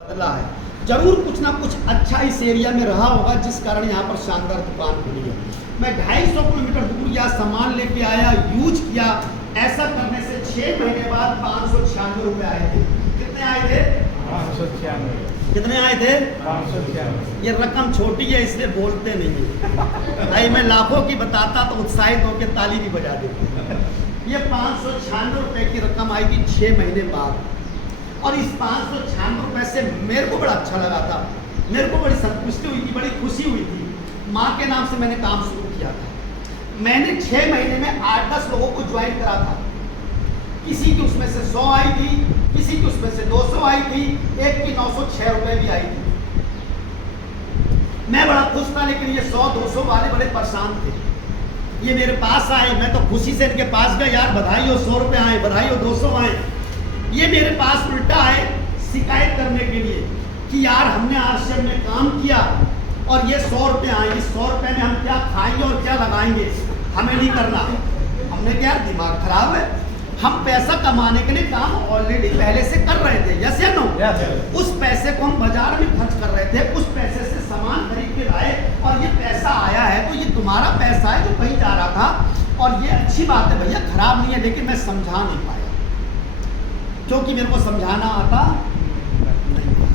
बदला है, जरूर कुछ ना कुछ अच्छा इस एरिया में रहा होगा जिस कारण यहाँ पर शानदार दुकान खुली है। मैं 250 किलोमीटर दूर या सामान लेके आया, यूज किया। ऐसा करने से 6 महीने बाद 596 रुपये आए थे। कितने आए थे? 596। कितने आए थे? 596। ये रकम छोटी है इसलिए बोलते नहीं है। भाई मैं लाखों की बताता तो उत्साहित होकर ताली भी बजा देते। ये 596 रुपये की रकम आई थी 6 महीने बाद, और इस 596 रुपये से मेरे को बड़ा अच्छा लगा था, मेरे को बड़ी संतुष्टि हुई थी, बड़ी खुशी हुई थी। माँ के नाम से मैंने काम शुरू किया था। मैंने 6 महीने में 8-10 लोगों को ज्वाइन करा था। किसी की उसमें से 100 आई थी, किसी की उसमें से 200 आई थी, एक की 906 रुपये भी आई थी। मैं बड़ा खुश था, लेकिन ये 100-200 वाले बड़े परेशान थे। ये मेरे पास आए, मैं तो खुशी से इनके पास गया, यार बधाई हो 100 रुपये आए, बधाई हो 200 आए। ये मेरे पास उल्टा आए शिकायत करने के लिए कि यार हमने आरसीएम में काम किया और ये 100 रुपये आए, इस 100 रुपये में हम क्या खाएंगे और क्या लगाएंगे, हमें नहीं करना। हमने क्या, यार दिमाग खराब है, हम पैसा कमाने के लिए काम ऑलरेडी पहले से कर रहे थे, यस या नो? उस पैसे को हम बाजार में खर्च कर रहे थे, उस पैसे से सामान खरीद के लाए और ये पैसा आया है तो ये तुम्हारा पैसा है जो कहीं जा रहा था। और ये अच्छी बात है भैया, खराब नहीं है, लेकिन मैं समझा नहीं पाया क्योंकि मेरे को समझाना आता नहीं,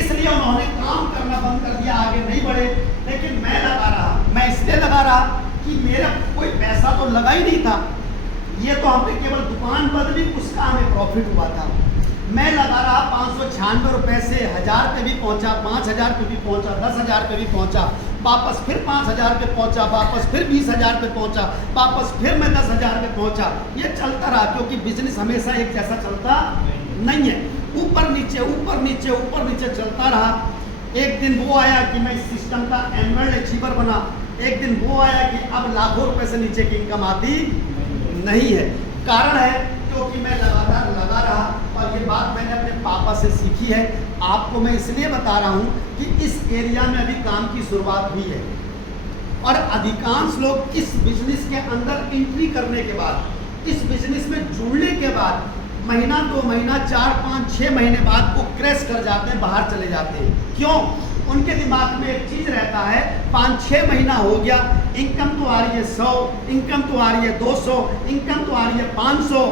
इसलिए उन्होंने काम करना बंद कर दिया, आगे नहीं बढ़े। लेकिन मैं लगा रहा, मैं इसलिए लगा रहा कि मेरा कोई पैसा तो लगा ही नहीं था, ये तो हमने केवल दुकान बदली, उसका हमें प्रॉफिट हुआ था। मैं लगा रहा, 596 रुपये से 1000 पे भी पहुंचा, 5000 पे भी पहुंचा, 10,000 पे भी पहुंचा, वापस फिर 5000 पे पहुंचा, वापस फिर 20,000 पे पहुंचा, वापस फिर मैं 10,000 पे पहुंचा। ये चलता रहा क्योंकि बिजनेस हमेशा एक जैसा चलता नहीं है, ऊपर नीचे ऊपर नीचे ऊपर नीचे चलता रहा। एक दिन वो आया कि मैं इस सिस्टम का एनुअल अचीवर बना, एक दिन वो आया कि अब लाखों रुपए से नीचे की इनकम आती नहीं है। कारण है क्योंकि मैं लगातार लगा रहा, और ये बात मैंने अपने पापा से सीखी है। आपको मैं इसलिए बता रहा हूँ कि इस एरिया में अभी काम की शुरुआत हुई है, और अधिकांश लोग इस बिजनेस के अंदर एंट्री करने के बाद, इस बिजनेस में जुड़ने के बाद महीना 2 महीना 4-5-6 महीने बाद वो क्रैश कर जाते हैं, बाहर चले जाते हैं। क्यों? उनके दिमाग में एक चीज रहता है, 5-6 महीना हो गया, इनकम तो आ रही है 100, इनकम तो आ रही है 200, इनकम तो आ रही है 500,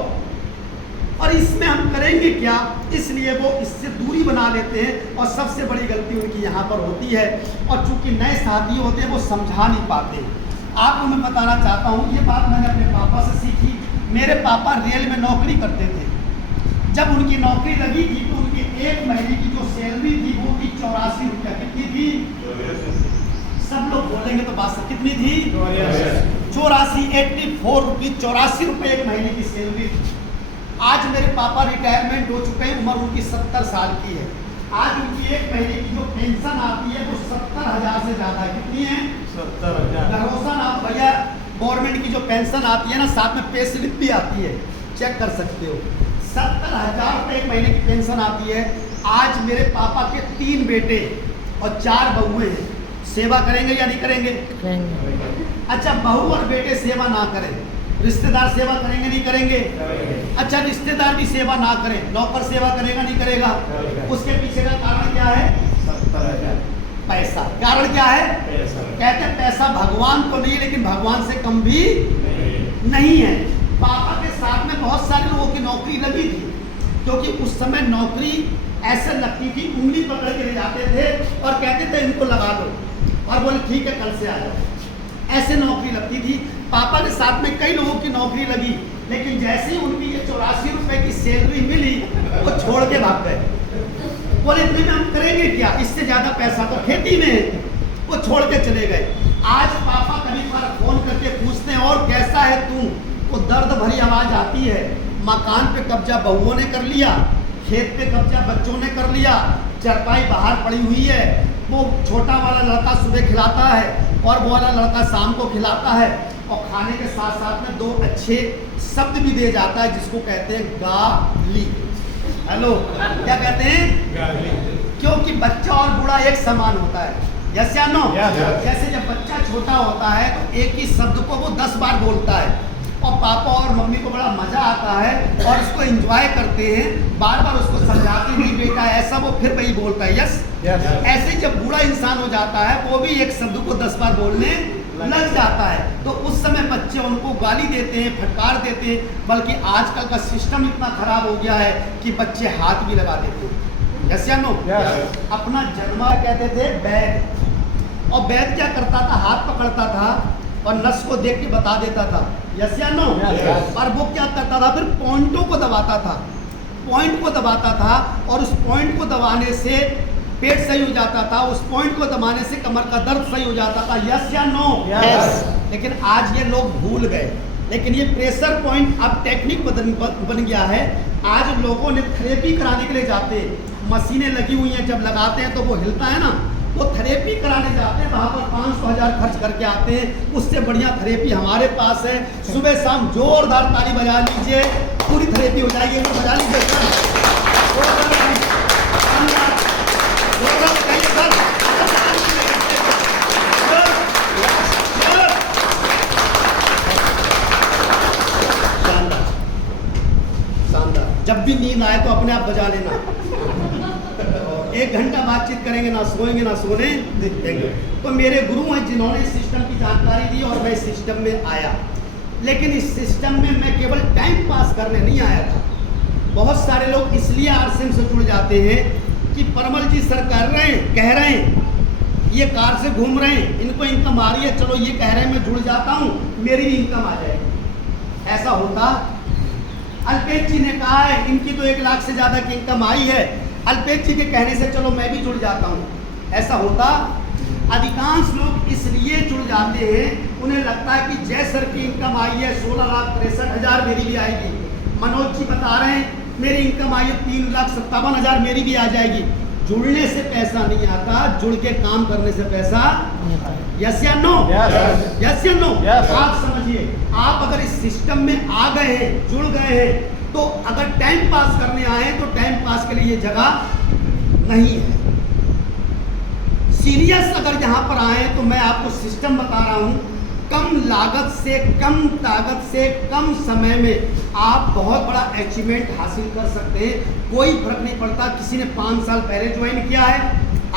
और इसमें हम करेंगे क्या? इसलिए वो इससे दूरी बना लेते हैं, और सबसे बड़ी गलती उनकी यहाँ पर होती है। और चूंकि नए साथी होते हैं वो समझा नहीं पाते। आपको मैं बताना चाहता हूँ, ये बात मैंने अपने पापा से सीखी। मेरे पापा रेल में नौकरी करते थे। जब उनकी नौकरी लगी थी तो उनकी 1 महीने की जो सैलरी थी वो थी 84 रुपया। कितनी थी? सब लोग बोलेंगे तो बात, कितनी थी? 84, 84 रुपीज, 84 रुपये 1 महीने की सैलरी थी। आज मेरे पापा रिटायरमेंट हो चुके हैं, उम्र उनकी 70 साल की है। आज उनकी 1 महीने की जो पेंशन आती है वो 70,000 से ज्यादा है। कितनी है? 70,000। भरोसा ना भैया, गवर्नमेंट की जो पेंशन आती है ना, साथ में पे स्लिप भी आती है, चेक कर सकते हो। 70,000 रुपये 1 महीने की पेंशन आती है। आज मेरे पापा के 3 बेटे और 4 बहुएं हैं, सेवा करेंगे या नहीं करेंगे? अच्छा, बहू और बेटे सेवा ना करें, रिश्तेदार सेवा करेंगे नहीं करेंगे? अच्छा, रिश्तेदार भी सेवा ना करें, नौकर सेवा करेगा नहीं करेगा? उसके पीछे का कारण क्या है? 70,000। पैसा। कारण क्या है? कहते हैं पैसा भगवान तो नहीं, लेकिन भगवान से कम भी नहीं है। पापा के साथ में बहुत सारे लोगों की नौकरी लगी थी, क्योंकि उस समय नौकरी ऐसे लगती थी, उंगली पकड़ के ले जाते थे और कहते थे इनको लगा दो, और बोले ठीक है कल से आ जाओ। ऐसे नौकरी लगती थी। पापा के साथ में कई लोगों की नौकरी लगी, लेकिन जैसे ही उनकी ये 84 रुपये की सैलरी मिली वो छोड़ के भाग गए। बोले इतने में हम करेंगे क्या, इससे ज्यादा पैसा तो खेती में है। वो छोड़ के चले गए। आज पापा कभी पर फोन करके पूछते हैं और कैसा है तू, वो दर्द भरी आवाज आती है। मकान पे कब्जा बहुओं ने कर लिया, खेत पे कब्जा बच्चों ने कर लिया, चरपाई बाहर पड़ी हुई है। वो छोटा वाला लड़का सुबह खिलाता है और वो वाला लड़का शाम को खिलाता है, और खाने के साथ साथ में 2 अच्छे शब्द भी दे जाता है जिसको कहते हैं गाली। हेलो, क्या कहते हैं? गाली। क्योंकि बच्चा और बूढ़ा एक समान होता है, यस या नो? जैसे जब बच्चा छोटा होता है तो एक ही शब्द को वो 10 बार बोलता है, और पापा और मम्मी को बड़ा मज़ा आता है और इसको एंजॉय करते हैं, बार बार उसको समझाते नहीं बेटा ऐसा, वो फिर वही बोलता है यस। ऐसे जब बूढ़ा इंसान हो जाता है वो भी एक शब्द को 10 बार बोलने लग जाता है, तो उस समय बच्चे उनको गाली देते हैं, फटकार देते हैं, बल्कि आजकल का सिस्टम इतना खराब हो गया है कि बच्चे हाथ भी लगा देते हैं। यस या नो? अपना जन्मा कहते थे वैद, और वैद क्या करता था, हाथ पकड़ता था और नस को देख के बता देता था। यस या नो? और वो क्या करता था, फिर पॉइंटों को दबाता था, पॉइंट को दबाता था, और उस पॉइंट को दबाने से पेट सही हो जाता था, उस पॉइंट को दबाने से कमर का दर्द सही हो जाता था। यस या नो? लेकिन आज ये लोग भूल गए। लेकिन ये प्रेशर पॉइंट अब टेक्निक बन गया है। आज लोगों ने थेरेपी कराने के लिए जाते हैं, मशीनें लगी हुई हैं, जब लगाते हैं तो वो हिलता है ना, वो थेरेपी कराने जाते हैं, वहाँ पर 500,000 खर्च करके आते हैं। उससे बढ़िया थेरेपी हमारे पास है। सुबह शाम जोरदार ताली बजा लीजिए, पूरी थेरेपी हो जाएगी। एक बजा लीजिए शानदार। जब भी नींद आए तो अपने आप बजा लेना। 1 घंटा बातचीत करेंगे, ना सोएंगे ना सोने देंगे। तो मेरे गुरु हैं जिन्होंने इस सिस्टम की जानकारी दी और मैं इस सिस्टम में आया। लेकिन इस सिस्टम में मैं केवल टाइम पास करने नहीं आया था। बहुत सारे लोग इसलिए आरसीएम से जुड़ जाते हैं कि परमल जी सर कह रहे हैं ये कार से घूम रहे हैं, इनको इनकम आ रही है, चलो ये कह रहे हैं मैं जुड़ जाता हूँ, मेरी भी इनकम आ जाएगी। ऐसा होता? अल्पेश जी ने कहा है इनकी तो 1 लाख से ज़्यादा की इनकम आई है, अल्पेश जी के कहने से चलो मैं भी जुड़ जाता हूँ। ऐसा होता? अधिकांश लोग इसलिए जुड़ जाते हैं, उन्हें लगता है कि जय सर की इनकम आई है 16,63,000, मेरी भी आएगी। मनोज जी बता रहे हैं मेरी इनकम आई है 3,57,000, मेरी भी आ जाएगी। जुड़ने से पैसा नहीं आता, जुड़ के काम करने से पैसा। यस या नो? यस या नो? आप समझिए, आप अगर इस सिस्टम में आ गए हैं, जुड़ गए हैं, तो अगर टाइम पास करने आए तो टाइम पास के लिए ये जगह नहीं है। सीरियस अगर यहाँ पर आए तो मैं आपको सिस्टम बता रहा हूँ, कम लागत से, कम ताकत से, कम समय में आप बहुत बड़ा अचीवमेंट हासिल कर सकते हैं। कोई फर्क नहीं पड़ता किसी ने 5 साल पहले ज्वाइन किया है,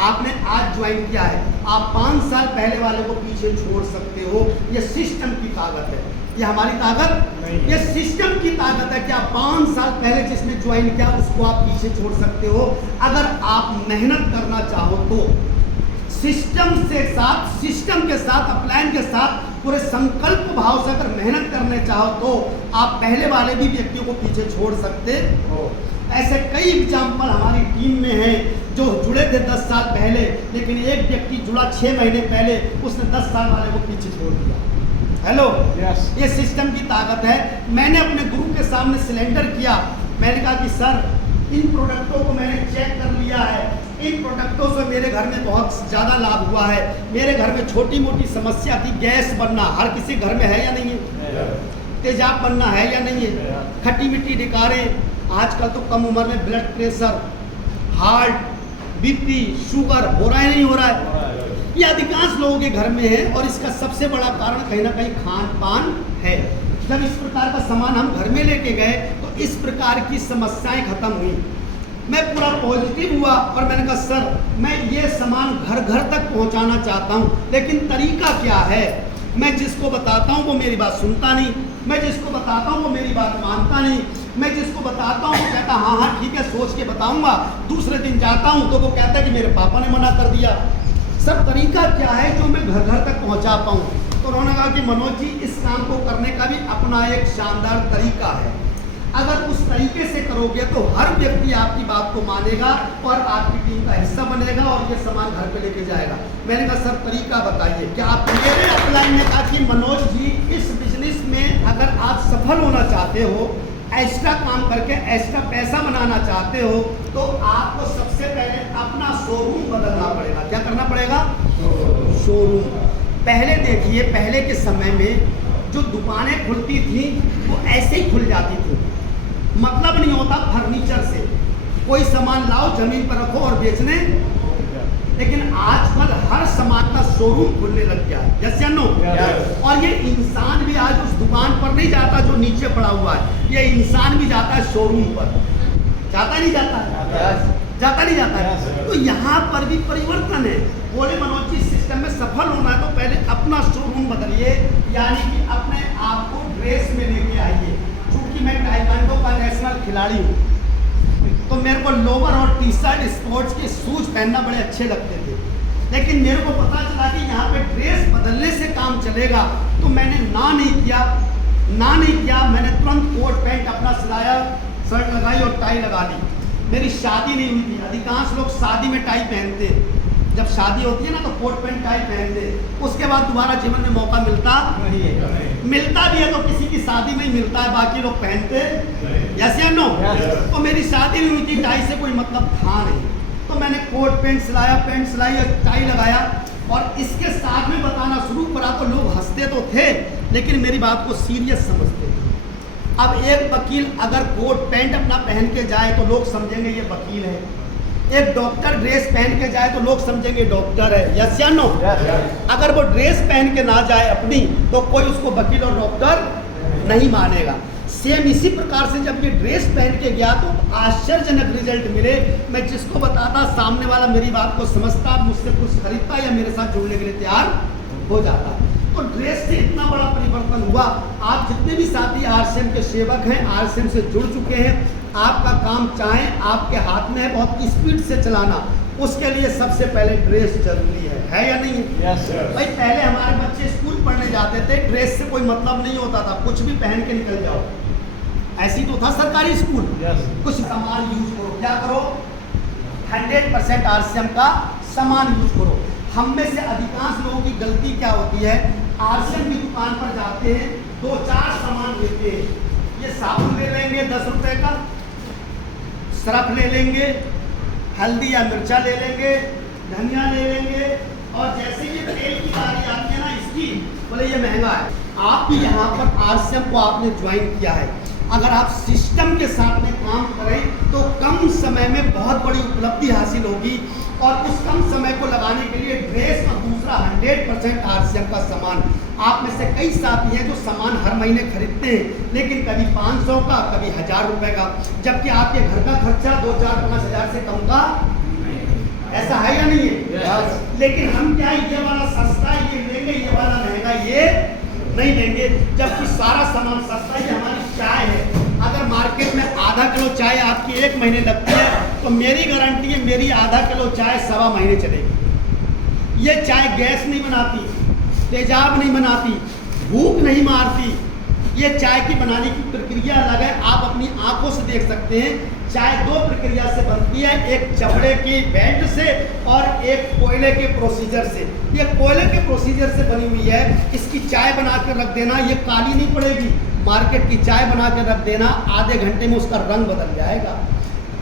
आपने आज ज्वाइन किया है, आप 5 साल पहले वाले को पीछे छोड़ सकते हो। ये सिस्टम की ताकत है, ये हमारी ताकत नहीं, ये सिस्टम की ताकत है कि आप 5 साल पहले जिसने ज्वाइन किया उसको आप पीछे छोड़ सकते हो। अगर आप मेहनत करना चाहो तो सिस्टम के साथ अपलाइन के साथ पूरे संकल्प भाव से अगर मेहनत करने चाहो तो आप पहले वाले भी व्यक्तियों को पीछे छोड़ सकते हो। ऐसे कई एग्जाम्पल हमारी टीम में हैं जो जुड़े थे 10 साल पहले, लेकिन एक व्यक्ति जुड़ा 6 महीने पहले, उसने 10 साल वाले को पीछे छोड़ दिया। हेलो, ये सिस्टम की ताकत है। मैंने अपने गुरु के सामने सिलेंडर किया, मैंने कहा कि सर इन प्रोडक्टों को मैंने चेक कर लिया है, इन प्रोडक्टों से मेरे घर में बहुत ज़्यादा लाभ हुआ है। मेरे घर में छोटी मोटी समस्या थी, गैस बनना, हर किसी घर में है या नहीं है, तेजाब बनना है या नहीं है, खट्टी मिट्टी डिकारें, आजकल तो कम उम्र में blood pressure, heart, BP, sugar हो रहा है नहीं हो रहा है, ये अधिकांश लोगों के घर में है। और इसका सबसे बड़ा कारण कहीं ना कहीं खान पान है। जब इस प्रकार का सामान हम घर में लेके गए तो इस प्रकार की समस्याएं खत्म हुई। मैं पूरा पॉजिटिव हुआ और मैंने कहा सर मैं ये सामान घर घर तक पहुंचाना चाहता हूं, लेकिन तरीका क्या है? मैं जिसको बताता हूं वो मेरी बात सुनता नहीं, मैं जिसको बताता हूं वो मेरी बात मानता नहीं, मैं जिसको बताता हूँ वो कहता हाँ हाँ ठीक है सोच के बताऊंगा। दूसरे दिन जाता हूँ तो वो कहता है कि मेरे पापा ने मना कर दिया। सर तरीका क्या है जो मैं घर घर तक पहुँचा पाऊँ? तो उन्होंने कहा कि मनोज जी इस काम को करने का भी अपना एक शानदार तरीका है। अगर उस तरीके से करोगे तो हर व्यक्ति आपकी बात को मानेगा और आपकी टीम का हिस्सा बनेगा और ये सामान घर पे लेके जाएगा। मैंने कहा सर तरीका बताइए। क्या आप मेरे अपलाइन ने कहा कि मनोज जी इस बिजनेस में अगर आप सफल होना चाहते हो, एक्स्ट्रा काम करके एक्स्ट्रा पैसा बनाना चाहते हो, तो आपको सबसे पहले अपना शोरूम बदलना पड़ेगा। क्या करना पड़ेगा? शोरूम। पहले देखिए, पहले के समय में जो दुकानें खुलती थी वो ऐसे ही खुल जाती थी, मतलब नहीं होता फर्नीचर से। कोई सामान लाओ जमीन पर रखो और बेचने लेकिन आजकल हर सामान का शोरूम खुलने लग गया है, यस या नो? Yes. और ये इंसान भी आज उस दुकान पर नहीं जाता जो नीचे पड़ा हुआ है, ये इंसान भी जाता है शोरूम पर। जाता नहीं जाता है? जाता नहीं जाता है? Yes. तो यहाँ पर भी परिवर्तन है। बोले मनोज जी सिस्टम में सफल होना है तो पहले अपना शोरूम बदलिए, यानी कि अपने आप को ड्रेस में लेके आइए। क्योंकि मैं ताइक्वांडो का नेशनल खिलाड़ी हूँ तो मेरे को लोवर और टी शर्ट स्पोर्ट्स के शूज पहनना बड़े अच्छे लगते थे, लेकिन मेरे को पता चला कि यहाँ पे ड्रेस बदलने से काम चलेगा, तो मैंने ना नहीं किया। मैंने तुरंत कोट पैंट अपना सिलाया, शर्ट लगाई और टाई लगा ली। मेरी शादी नहीं हुई थी, अधिकांश लोग शादी में टाई पहनते हैं, जब शादी होती है ना तो कोट पैंट टाई पहनते हैं, उसके बाद दोबारा जीवन में मौका मिलता भी है तो किसी की शादी में ही मिलता है, बाकी लोग पहनते यस या नो? तो मेरी शादी नहीं हुई थी, टाई से कोई मतलब था नहीं, तो मैंने कोट पैंट सिलाई और टाई लगाया और इसके साथ में बताना शुरू करा तो लोग हंसते तो थे लेकिन मेरी बात को सीरियस समझते थे। अब एक वकील अगर कोट पैंट अपना पहन के जाए तो लोग समझेंगे ये वकील है, एक डॉक्टर ड्रेस पहन के जाए तो लोग समझेंगे डॉक्टर है, यस या नो? अगर वो ड्रेस पहन के ना जाए अपनी तो कोई उसको वकील और डॉक्टर नहीं मानेगा। सेम इसी प्रकार से जब ये ड्रेस पहन के गया तो आश्चर्यजनक रिजल्ट मिले। मैं जिसको बताता सामने वाला मेरी बात को समझता, मुझसे कुछ खरीदता या मेरे साथ जुड़ने के लिए तैयार हो जाता। तो ड्रेस से इतना बड़ा परिवर्तन हुआ। आप जितने भी साथी आरसीएम के सेवक हैं, आरसीएम से जुड़ चुके हैं, आपका काम चाहें आपके हाथ में है बहुत स्पीड से चलाना, उसके लिए सबसे पहले ड्रेस जरूरी है या नहीं? Yes, sir. भाई पहले हमारे बच्चे स्कूल पढ़ने जाते थे, ड्रेस से कोई मतलब नहीं होता था, कुछ भी पहन के निकल जाओ, ऐसी तो था सरकारी स्कूल। Yes. कुछ सामान यूज करो, क्या करो? 100% आरसीएम का सामान यूज करो। हम में से अधिकांश लोगों की गलती क्या होती है, आरसीएम की दुकान पर जाते हैं, 2-4 सामान लेते हैं, ये साबुन ले लेंगे 10 रुपए का, सरफ ले लेंगे, हल्दी या मिर्चा ले लेंगे, धनिया ले लेंगे, और जैसे ये तेल की बारी आती है ना इसकी, बोले ये महंगा है। आप भी यहाँ पर आरसीएम को आपने ज्वाइन किया है, अगर आप सिस्टम के साथ में काम करें तो कम समय में बहुत बड़ी उपलब्धि हासिल होगी। और उस कम समय को लगाने के लिए ड्रेस और दूसरा 100% आरसीएम का सामान। आप में से कई साथी हैं जो सामान हर महीने खरीदते हैं, लेकिन कभी 500 का, कभी 1000 रुपए का, जबकि आपके घर का खर्चा 2-4-5 हज़ार से कम का, ऐसा है या नहीं है? Yes. लेकिन हम क्या ये वाला सस्ता ये लेंगे, ये वाला महंगा ये नहीं लेंगे, जबकि सारा सामान सस्ता। ये हमारी चाय है, अगर मार्केट में आधा किलो चाय आपकी 1 महीने लगती है तो मेरी गारंटी है मेरी आधा किलो चाय 1.25 महीने चलेगी। ये चाय गैस नहीं बनाती, तेजाब नहीं बनाती, भूख नहीं मारती। ये चाय की बनाने की प्रक्रिया अलग है, आप अपनी आंखों से देख सकते हैं। चाय 2 प्रक्रिया से बनती है, एक चमड़े की बेल्ट से और एक कोयले के प्रोसीजर से। ये कोयले के प्रोसीजर से बनी हुई है, इसकी चाय बना कर रख देना, ये काली नहीं पड़ेगी। मार्केट की चाय बना कर रख देना, आधे घंटे में उसका रंग बदल जाएगा।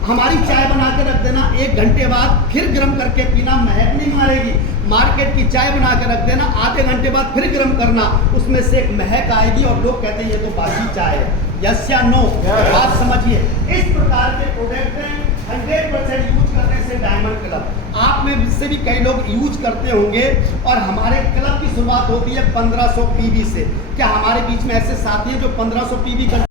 हमारी चाय बना के रख देना, 1 घंटे बाद फिर गर्म करके पीना, महक नहीं मारेगी। मार्केट की चाय बना के रख देना, आधे घंटे बाद फिर गर्म करना, उसमें से एक महक आएगी और लोग कहते हैं ये तो बासी चाय है, यस या नो? बात समझिए। इस प्रकार के प्रोडक्ट 100% यूज करने से डायमंड क्लब, आप में से भी कई लोग यूज करते होंगे। और हमारे क्लब की शुरुआत होती है 1500 पीवी से। क्या हमारे बीच में ऐसे साथी हैं जो 1500 पीवी कर